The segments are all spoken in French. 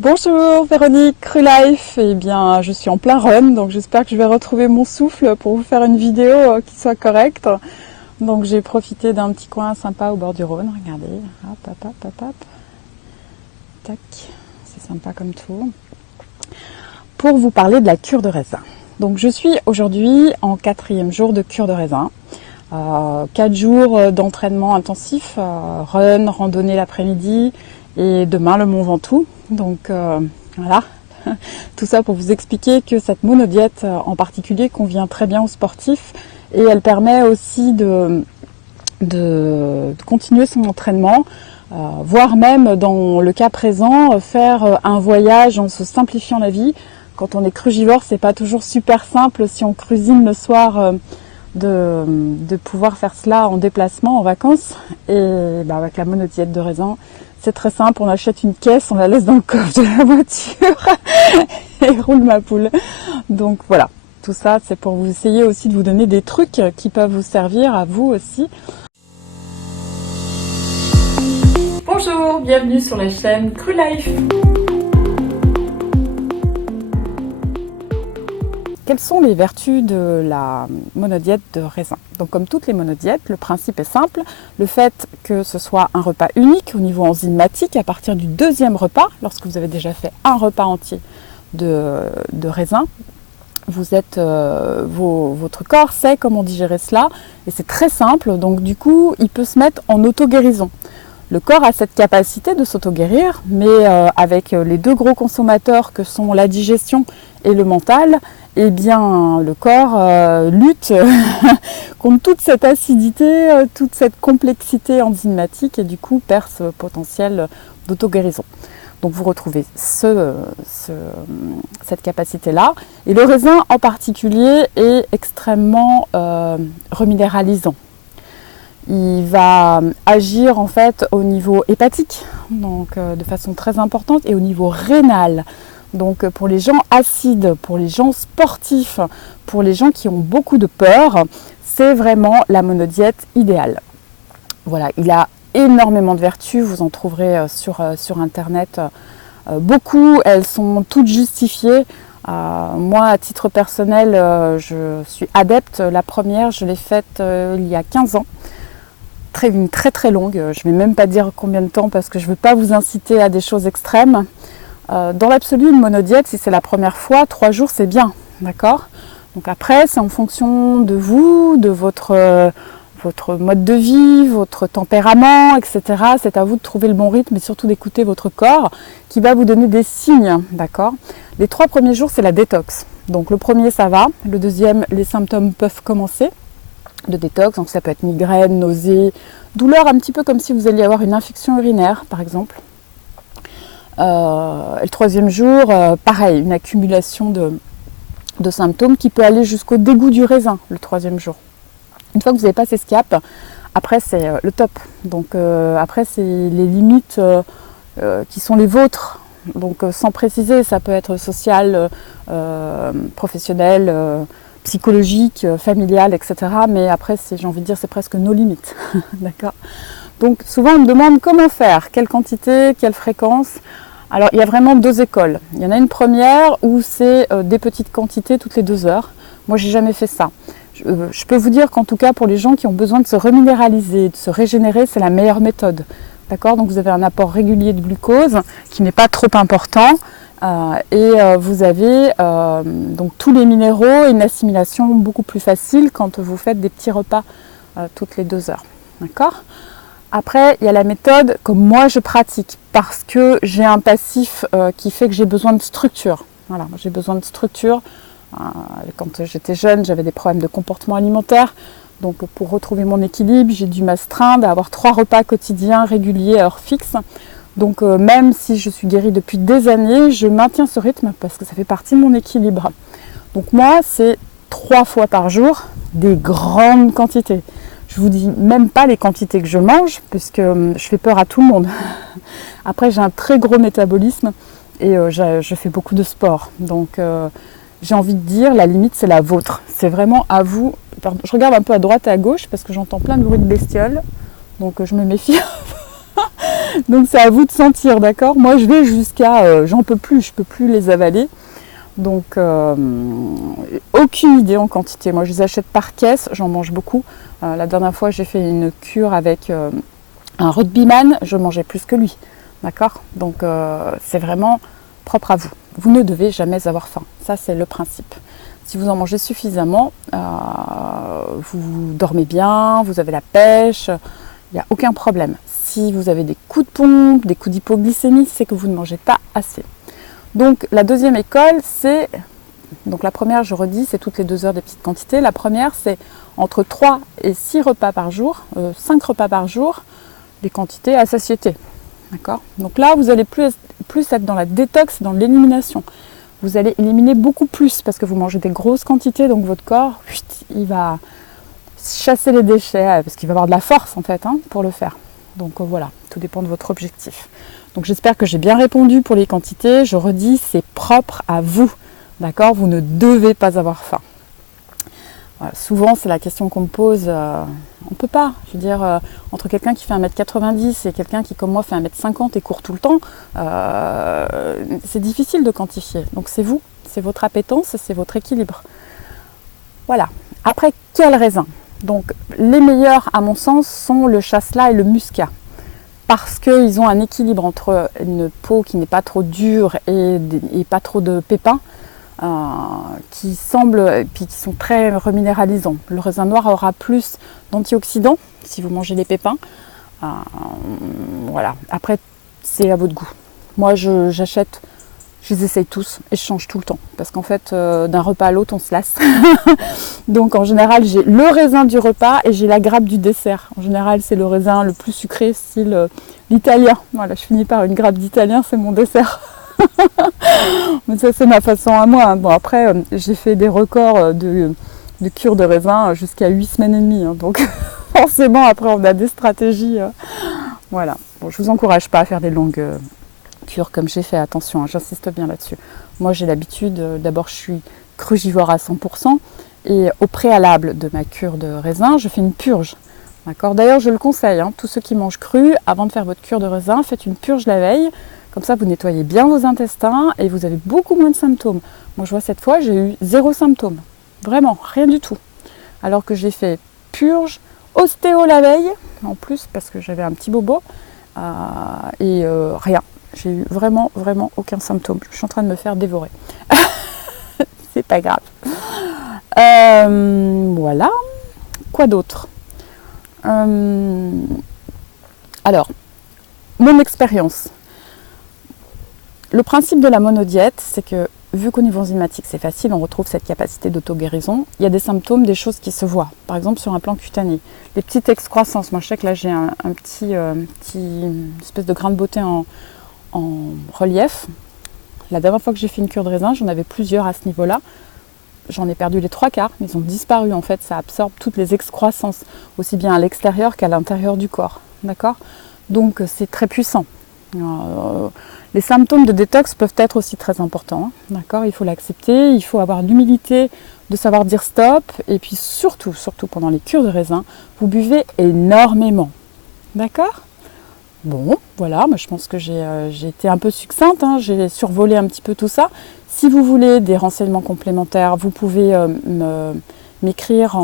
Bonjour Véronique, CruLife. Eh bien, je suis en plein run, donc j'espère que je vais retrouver mon souffle pour vous faire une vidéo qui soit correcte. Donc j'ai profité d'un petit coin sympa au bord du Rhône. Regardez, hop, hop, hop, hop, hop. Tac, c'est sympa comme tout. Pour vous parler de la cure de raisin. Donc je suis aujourd'hui en 4e jour de cure de raisin. 4 jours d'entraînement intensif, run, randonnée l'après-midi et demain le Mont Ventoux. Donc voilà, tout ça pour vous expliquer que cette monodiète en particulier convient très bien aux sportifs et elle permet aussi de continuer son entraînement, voire même dans le cas présent faire un voyage en se simplifiant la vie. Quand on est crugivore, c'est pas toujours super simple si on cuisine le soir de pouvoir faire cela en déplacement, en vacances. Et avec la monodiète de raisin, c'est très simple, on achète une caisse, on la laisse dans le coffre de la voiture et roule ma poule. Donc voilà, tout ça c'est pour vous essayer aussi de vous donner des trucs qui peuvent vous servir à vous aussi. Bonjour, bienvenue sur la chaîne CruLife. Quelles sont les vertus de la monodiète de raisin? Donc comme toutes les monodiètes, le principe est simple. Le fait que ce soit un repas unique au niveau enzymatique, à partir du 2e repas, lorsque vous avez déjà fait un repas entier de raisin, votre corps sait comment digérer cela et c'est très simple. Donc du coup, il peut se mettre en auto-guérison. Le corps a cette capacité de s'auto-guérir, mais avec les 2 gros consommateurs que sont la digestion et le mental, eh bien le corps lutte contre toute cette acidité, toute cette complexité enzymatique et du coup perd ce potentiel d'auto-guérison. Donc vous retrouvez cette capacité-là. Et le raisin en particulier est extrêmement reminéralisant. Il va agir en fait au niveau hépatique, donc de façon très importante, et au niveau rénal. Donc pour les gens acides, pour les gens sportifs, pour les gens qui ont beaucoup de peur, c'est vraiment la monodiète idéale. Voilà, il a énormément de vertus, vous en trouverez sur internet beaucoup, elles sont toutes justifiées. Moi, à titre personnel, je suis adepte. La première, je l'ai faite il y a 15 ans. Une très longue, je ne vais même pas dire combien de temps parce que je ne veux pas vous inciter à des choses extrêmes. Dans l'absolu, une monodiète, si c'est la première fois, 3 jours c'est bien, d'accord? Donc après, c'est en fonction de vous, de votre mode de vie, votre tempérament, etc. C'est à vous de trouver le bon rythme et surtout d'écouter votre corps qui va vous donner des signes, d'accord? Les 3 premiers jours, c'est la détox. Donc le premier, ça va. Le deuxième, les symptômes peuvent commencer de détox, donc ça peut être migraine, nausée, douleur un petit peu comme si vous alliez avoir une infection urinaire par exemple. Le 3e jour, pareil, une accumulation de symptômes qui peut aller jusqu'au dégoût du raisin le 3e jour. Une fois que vous avez passé ce cap, après c'est le top. Donc après c'est les limites qui sont les vôtres. Donc sans préciser, ça peut être social, professionnel, psychologique, familiale, etc. Mais après, j'ai envie de dire, c'est presque nos limites. D'accord? Donc souvent, on me demande comment faire, quelle quantité, quelle fréquence. Alors, il y a vraiment 2 écoles. Il y en a une première où c'est des petites quantités toutes les 2 heures. Moi, j'ai jamais fait ça. Je peux vous dire qu'en tout cas, pour les gens qui ont besoin de se reminéraliser, de se régénérer, c'est la meilleure méthode. D'accord? Donc, vous avez un apport régulier de glucose qui n'est pas trop important. Vous avez donc tous les minéraux et une assimilation beaucoup plus facile quand vous faites des petits repas toutes les 2 heures. D'accord? Après, il y a la méthode que moi je pratique parce que j'ai un passif qui fait que j'ai besoin de structure. Voilà, j'ai besoin de structure. Quand j'étais jeune, j'avais des problèmes de comportement alimentaire. Donc pour retrouver mon équilibre, j'ai dû m'astreindre à avoir 3 repas quotidiens réguliers à heure fixe. Donc même si je suis guérie depuis des années, je maintiens ce rythme parce que ça fait partie de mon équilibre. Donc moi, c'est 3 fois par jour, des grandes quantités. Je vous dis même pas les quantités que je mange, puisque je fais peur à tout le monde. Après, j'ai un très gros métabolisme et je fais beaucoup de sport. Donc j'ai envie de dire, la limite, c'est la vôtre. C'est vraiment à vous. Pardon, je regarde un peu à droite et à gauche parce que j'entends plein de bruits de bestioles. Donc je me méfie. Donc c'est à vous de sentir, d'accord? Moi je vais jusqu'à j'en peux plus, je peux plus les avaler. Donc aucune idée en quantité. Moi je les achète par caisse, j'en mange beaucoup. La dernière fois j'ai fait une cure avec un rugbyman, je mangeais plus que lui. D'accord? Donc c'est vraiment propre à vous. Vous ne devez jamais avoir faim. Ça c'est le principe. Si vous en mangez suffisamment, vous dormez bien, vous avez la pêche, il n'y a aucun problème. Si vous avez des coups de pompe, des coups d'hypoglycémie, c'est que vous ne mangez pas assez. Donc la deuxième école, c'est, donc la première, je redis, c'est toutes les 2 heures des petites quantités. La première, c'est entre 3 et 6 repas par jour, 5 repas par jour, des quantités à satiété. D'accord? Donc là, vous allez plus être dans la détox, dans l'élimination. Vous allez éliminer beaucoup plus parce que vous mangez des grosses quantités, donc votre corps, il va chasser les déchets, parce qu'il va avoir de la force en fait pour le faire. Donc voilà, tout dépend de votre objectif. Donc j'espère que j'ai bien répondu pour les quantités. Je redis, c'est propre à vous. D'accord? Vous ne devez pas avoir faim. Voilà, souvent, c'est la question qu'on me pose. On ne peut pas. Je veux dire, entre quelqu'un qui fait 1m90 et quelqu'un qui, comme moi, fait 1m50 et court tout le temps, c'est difficile de quantifier. Donc c'est vous, c'est votre appétence, c'est votre équilibre. Voilà. Après, quel raisin? Donc les meilleurs, à mon sens, sont le chasselas et le muscat. Parce qu'ils ont un équilibre entre une peau qui n'est pas trop dure et pas trop de pépins, qui semblent, puis qui sont très reminéralisants. Le raisin noir aura plus d'antioxydants si vous mangez les pépins. Voilà. Après, c'est à votre goût. Moi, j'achète, je les essaye tous et je change tout le temps. Parce qu'en fait, d'un repas à l'autre, on se lasse. Donc en général, j'ai le raisin du repas et j'ai la grappe du dessert. En général, c'est le raisin le plus sucré, style l'italien. Voilà, je finis par une grappe d'italien, c'est mon dessert. Mais ça, c'est ma façon à moi. Bon, après, j'ai fait des records de cure de raisin jusqu'à 8 semaines et demie. Donc forcément, après, on a des stratégies. Voilà. Bon, je vous encourage pas à faire des longues cures comme j'ai fait. Attention, j'insiste bien là-dessus. Moi, j'ai l'habitude, d'abord, je suis crugivore à 100%. Et au préalable de ma cure de raisin, je fais une purge. D'accord? D'ailleurs, je le conseille, tous ceux qui mangent cru, avant de faire votre cure de raisin, faites une purge la veille. Comme ça, vous nettoyez bien vos intestins et vous avez beaucoup moins de symptômes. Moi, je vois cette fois, j'ai eu 0 symptômes. Vraiment, rien du tout. Alors que j'ai fait purge, ostéo la veille, en plus, parce que j'avais un petit bobo, et rien. J'ai eu vraiment, vraiment aucun symptôme. Je suis en train de me faire dévorer. C'est pas grave. Voilà. Quoi d'autre? Alors, mon expérience. Le principe de la monodiète, c'est que vu qu'au niveau enzymatique c'est facile, on retrouve cette capacité d'auto-guérison, il y a des symptômes, des choses qui se voient. Par exemple sur un plan cutané, les petites excroissances. Moi je sais que là j'ai un petit espèce de grain de beauté en relief. La dernière fois que j'ai fait une cure de raisin, j'en avais plusieurs à ce niveau-là. J'en ai perdu les 3/4, mais ils ont disparu en fait. Ça absorbe toutes les excroissances, aussi bien à l'extérieur qu'à l'intérieur du corps. D'accord? Donc c'est très puissant. Les symptômes de détox peuvent être aussi très importants. D'accord? Il faut l'accepter, il faut avoir l'humilité de savoir dire stop. Et puis surtout pendant les cures de raisin, vous buvez énormément. D'accord? Bon, voilà, moi je pense que j'ai été un peu succincte, j'ai survolé un petit peu tout ça. Si vous voulez des renseignements complémentaires, vous pouvez m'écrire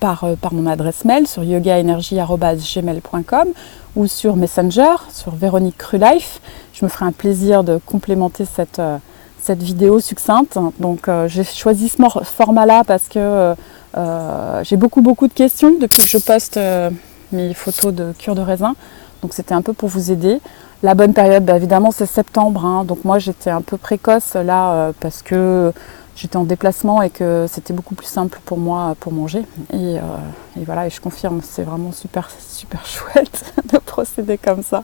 par mon adresse mail sur yogaenergy@gmail.com ou sur Messenger, sur Véronique Crulife. Je me ferai un plaisir de complémenter cette vidéo succincte. Donc j'ai choisi ce format-là parce que j'ai beaucoup de questions depuis que je poste mes photos de cure de raisin. Donc c'était un peu pour vous aider. La bonne période, évidemment, c'est septembre. Donc moi, j'étais un peu précoce là parce que j'étais en déplacement et que c'était beaucoup plus simple pour moi pour manger. Et voilà, et je confirme, c'est vraiment super chouette de procéder comme ça.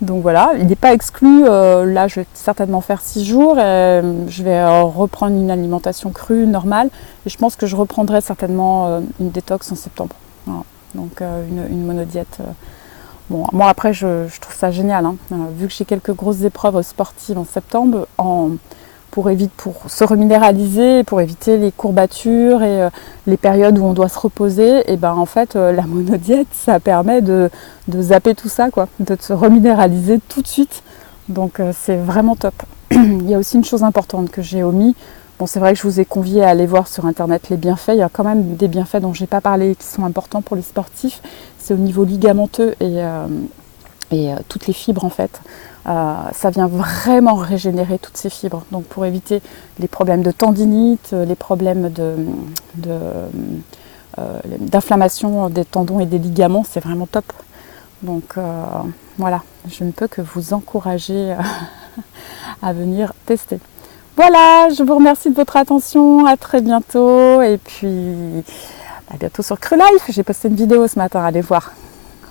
Donc voilà, il n'est pas exclu. Là, je vais certainement faire 6 jours. Je vais reprendre une alimentation crue, normale. Et je pense que je reprendrai certainement une détox en septembre. Voilà. Donc une monodiète. Bon, moi après je trouve ça génial. Vu que j'ai quelques grosses épreuves sportives en septembre, pour se reminéraliser, pour éviter les courbatures et les périodes où on doit se reposer. Et ben en fait, la monodiète, ça permet de zapper tout ça, quoi, de se reminéraliser tout de suite. Donc c'est vraiment top. Il y a aussi une chose importante que j'ai omis. Bon, c'est vrai que je vous ai convié à aller voir sur internet les bienfaits. Il y a quand même des bienfaits dont je n'ai pas parlé qui sont importants pour les sportifs. C'est au niveau ligamenteux et toutes les fibres en fait. Ça vient vraiment régénérer toutes ces fibres. Donc pour éviter les problèmes de tendinite, les problèmes d'inflammation des tendons et des ligaments, c'est vraiment top. Donc voilà, je ne peux que vous encourager à venir tester. Voilà, je vous remercie de votre attention, à très bientôt et puis à bientôt sur Cru Life. J'ai posté une vidéo ce matin, allez voir.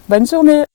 Bonne journée!